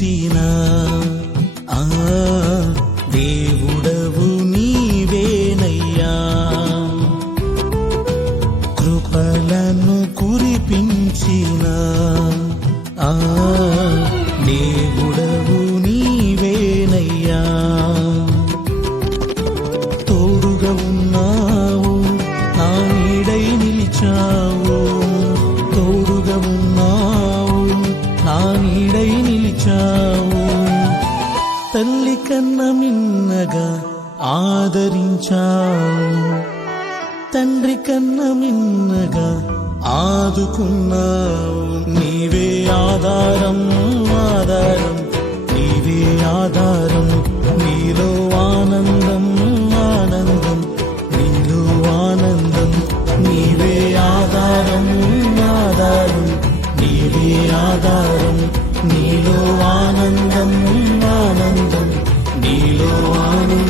కురిపించిన ఆ దేవుడవు నీవేనయ్యా. కృపలను కురిపించిన ఆ దేవుడవు నీవేనయ్యా. తోడుగా ఉన్నావు, నా నీడై నిలిచావు. తోడుగా ఉన్నావు, నా నీడై నిలిచావు. తల్లి కన్న మిన్నగా ఆదరించావు, తండ్రి కన్న మిన్నగా ఆదుకున్నావు. నీవే ఆధారం, ఆధారం, నీవే ఆధారం. నీలో ఆనందం, ఆనందం, నీలో ఆనందం. నీవే ఆధారం, ఆధారం, నీవే ఆధారం. నీలో ఆనందం, ఆనందం, నీలో ఆనందం.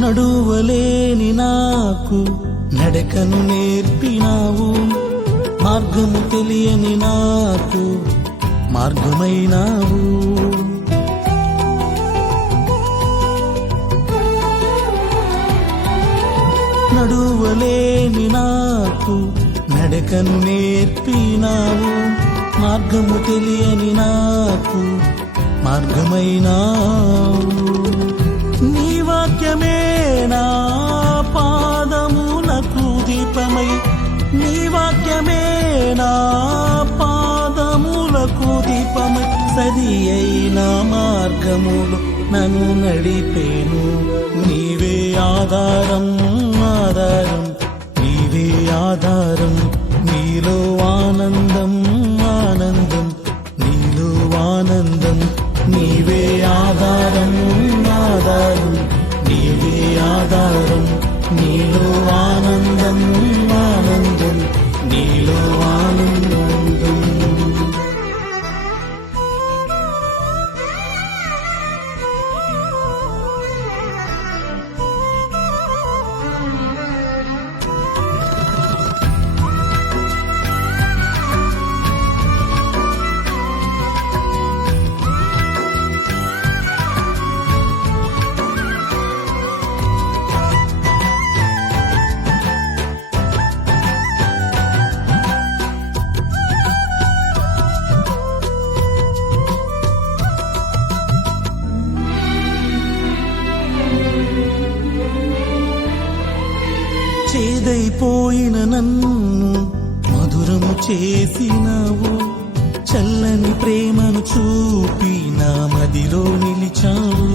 నడువలేని నాకు నడకను నేర్పినావు, మార్గము తెలియని నాకు మార్గమైనావు. నడువలేని నాకు నడకను నేర్పినావు, మార్గము తెలియని నాకు మార్గమైనావు. నీ వాక్యమే నా పాదములకు దీపమై, నీ వాక్యమే నా పాదములకు దీపమై, సరి అయిన మార్గములు నన్ను నడిపేను. నీవే ఆధారం, ఆధారం, నీవే ఆధారం. నీలో ఆనందం, ఆనందం, నీలో ఆనందం. నీవే ఆధారం, ఆధారం, నీవే ఆధారం. నీలో ఆనందం, ఆనందం, నీలో ఆనందం. చేదైపోయిన నన్ను మధురము చేసినావు, చల్లని ప్రేమను చూపి నా మదిలో నిలిచావు.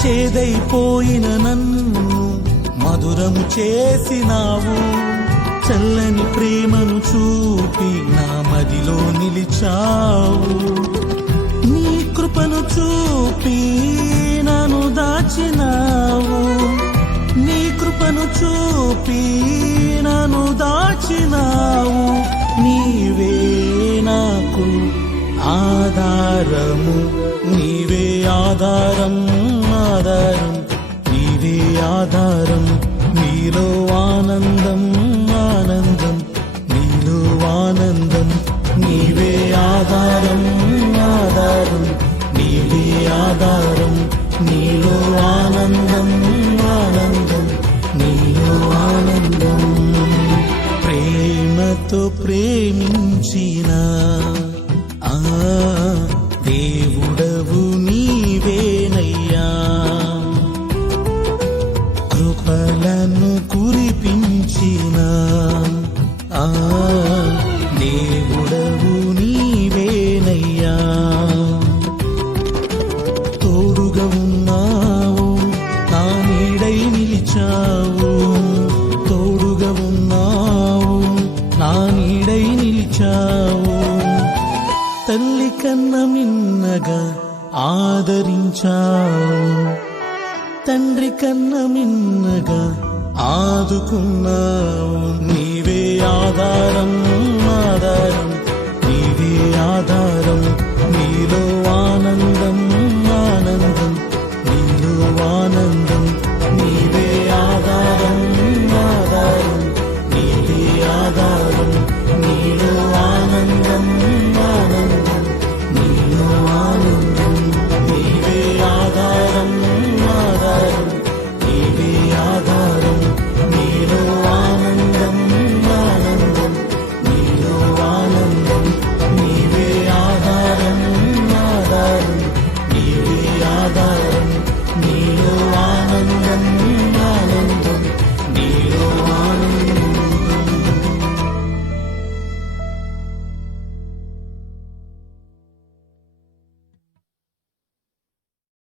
చేదైపోయిన నన్ను మధురము చేసినావు, చల్లని ప్రేమను చూపి నా మదిలో నిలిచావు. నీ కృపను చూపి నన్ను దాచినావు, నీ కృపను చూపి నన్ను దాచినావు. నీవే నాకు ఆధారము, నీవే ఆధారం, ఆధారం, నీవే ఆధారం. నీలో ఆనందం, ఆనందం, నీలో ఆనందం. నీవే ఆధారం, ఆధారం, నీవే ఆధారం. నీలో ఆనందం, ఆనందం, నీలో ఆనందం. ప్రేమతో ప్రేమించిన ఆ దేవుడవు నీవేనయ్యా. కృపలను కురిపించిన ఆ తల్లి కన్న మిన్నగా ఆదరించావు, తండ్రి కన్న మిన్నగా ఆదుకున్నావు. నీవే ఆధారం ఆధారం